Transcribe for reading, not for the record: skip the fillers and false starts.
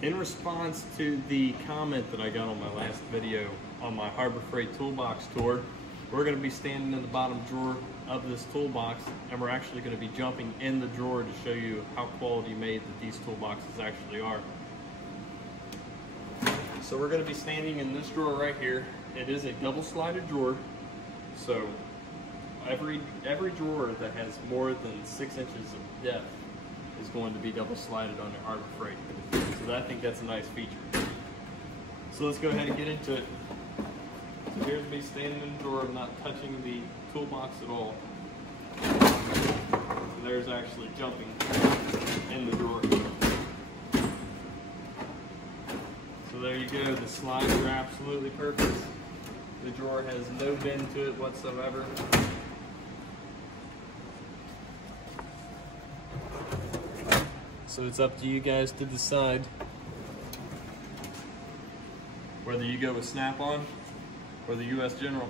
In response to the comment that I got on my last video on my Harbor Freight toolbox tour, we're going to be standing in the bottom drawer of this toolbox, and we're actually going to be jumping in the drawer to show you how quality made that these toolboxes actually are. So we're going to be standing in this drawer right here. It is a double slided drawer, so every drawer that has more than 6 inches of depth is going to be double slided on your Harbor Freight. So I think that's a nice feature. So let's go ahead and get into it. So here's me standing in the drawer. I'm not touching the toolbox at all. So there's actually jumping in the drawer. So there you go. The slides are absolutely perfect. The drawer has no bend to it whatsoever. So it's up to you guys to decide whether you go with Snap-on or the US General.